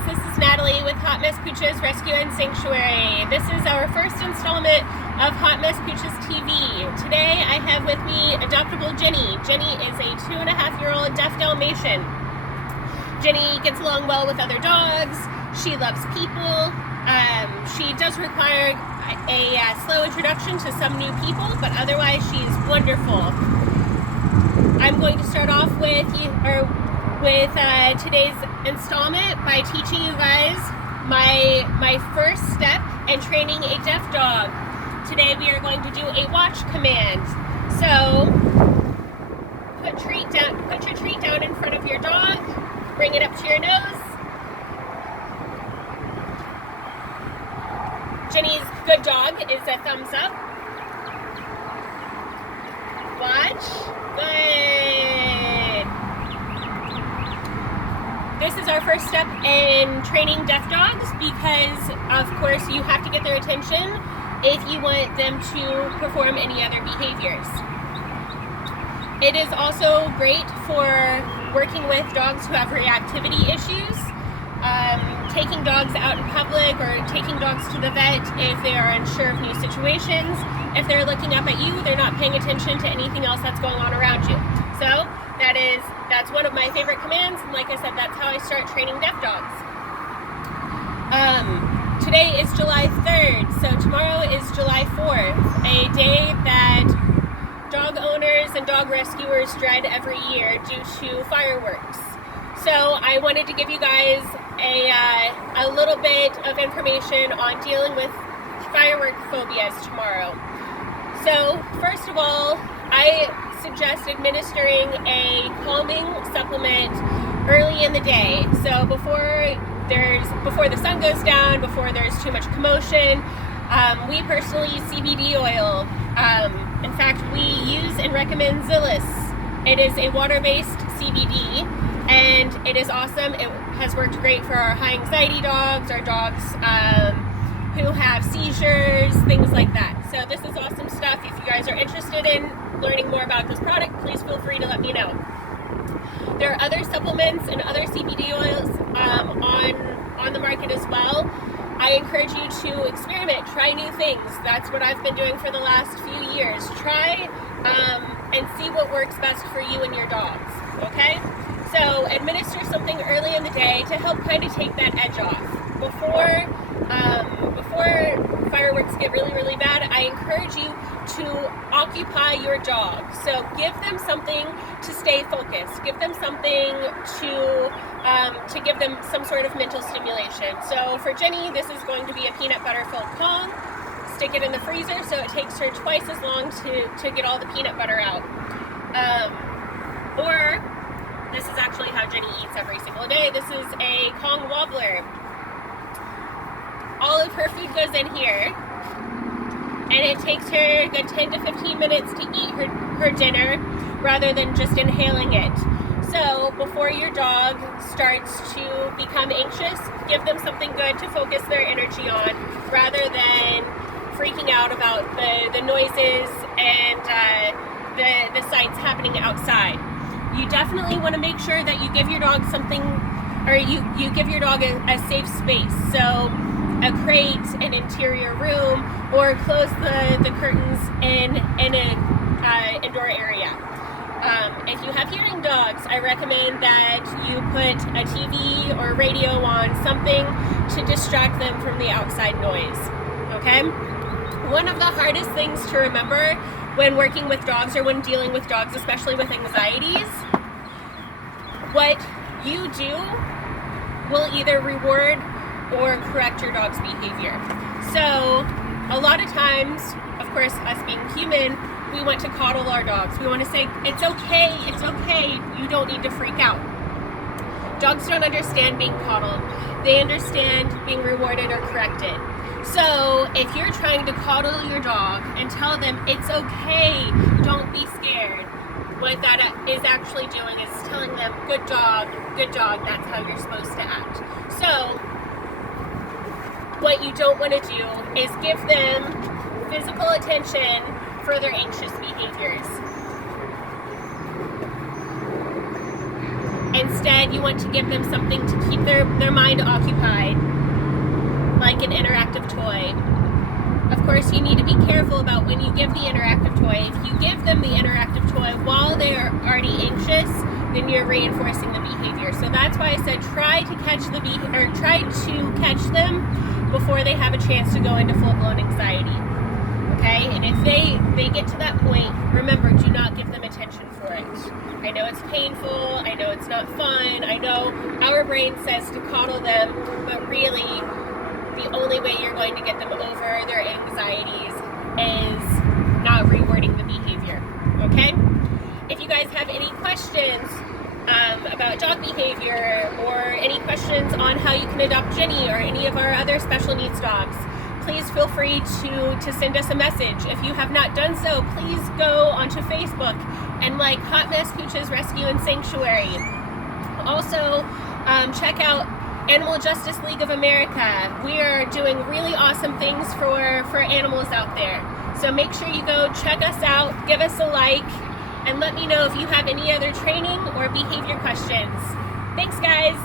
guys, this is Natalie with Hot Mess Pooches Rescue and Sanctuary. This is our first installment of Hot Mess Pooches TV. Today I have with me adoptable Jenny. Jenny is a 2.5-year-old deaf Dalmatian. Jenny gets along well with other dogs. She loves people. She does require a slow introduction to some new people, but otherwise she's wonderful. I'm going to start off with today's installment by teaching you guys my first step in training a deaf dog. Today we are going to do a watch command. So put your treat down in front of your dog, bring it up to your nose. Jenny's good dog is a thumbs up. Watch. Good. This is our first step in training deaf dogs because, of course, you have to get their attention if you want them to perform any other behaviors. It is also great for working with dogs who have reactivity issues, taking dogs out in public or taking dogs to the vet if they are unsure of new situations. If they're looking up at you, they're not paying attention to anything else that's going on around you. So that's one of my favorite commands, and like I said, that's how I start training deaf dogs. Today is July 3rd, so tomorrow is July 4th, a day that dog owners and dog rescuers dread every year due to fireworks. So I wanted to give you guys a little bit of information on dealing with firework phobias tomorrow. So first of all, I suggest administering a calming supplement early in the day. So before the sun goes down, before there's too much commotion. We personally use CBD oil. In fact, we use and recommend Zillis. It is a water-based CBD, and it is awesome. It has worked great for our high anxiety dogs, our dogs who have seizures, things like that. So this is awesome stuff. If you guys are interested in learning more about this product, please feel free to let me know. There are other supplements and other CBD oils on the market as well. I encourage you to experiment, try new things. That's what I've been doing for the last few years. Try and see what works best for you and your dogs, okay? So administer something early in the day to help kind of take that edge off. Before fireworks get really, really bad, I encourage you to occupy your dog. So give them something to stay focused. Give them something to give them some sort of mental stimulation. So for Jenny, this is going to be a peanut butter filled Kong. Stick it in the freezer so it takes her twice as long to get all the peanut butter out. Or this is actually how Jenny eats every single day. This is a Kong wobbler. All of her food goes in here, and it takes her a good 10 to 15 minutes to eat her dinner rather than just inhaling it. So before your dog starts to become anxious, give them something good to focus their energy on rather than freaking out about the noises and the sights happening outside. You definitely want to make sure that you give your dog something, or you give your dog a safe space. So a crate, an interior room, or close the curtains in an indoor area. If you have hearing dogs, I recommend that you put a TV or radio on, something to distract them from the outside noise, okay? One of the hardest things to remember when working with dogs or when dealing with dogs, especially with anxieties, what you do will either reward or correct your dog's behavior. So a lot of times, of course, us being human, we want to coddle our dogs. We want to say, it's okay, you don't need to freak out. Dogs don't understand being coddled. They understand being rewarded or corrected. So if you're trying to coddle your dog and tell them it's okay, don't be scared, what that is actually doing is telling them, good dog, that's how you're supposed to act. So what you don't want to do is give them physical attention for their anxious behaviors. Instead, you want to give them something to keep their mind occupied, like an interactive toy. Of course, you need to be careful about when you give the interactive toy. If you give them the interactive toy while they are already anxious, then you're reinforcing the behavior. So that's why I said try to catch them before they have a chance to go into full-blown anxiety. Okay? And if they get to that point, remember, do not give them attention for it. I know it's painful, I know it's not fun, I know our brain says to coddle them, but really, the only way you're going to get them over their anxieties is not rewarding the behavior, okay? If you guys have any questions about dog behavior or any questions on how you can adopt Jenny or any of our other special needs dogs, please feel free to send us a message. If you have not done so, please go onto Facebook and like Hot Mess Pooches Rescue and Sanctuary. Also, check out Animal Justice League of America. We are doing really awesome things for animals out there. So make sure you go check us out, give us a like, and let me know if you have any other training or behavior questions. Thanks, guys.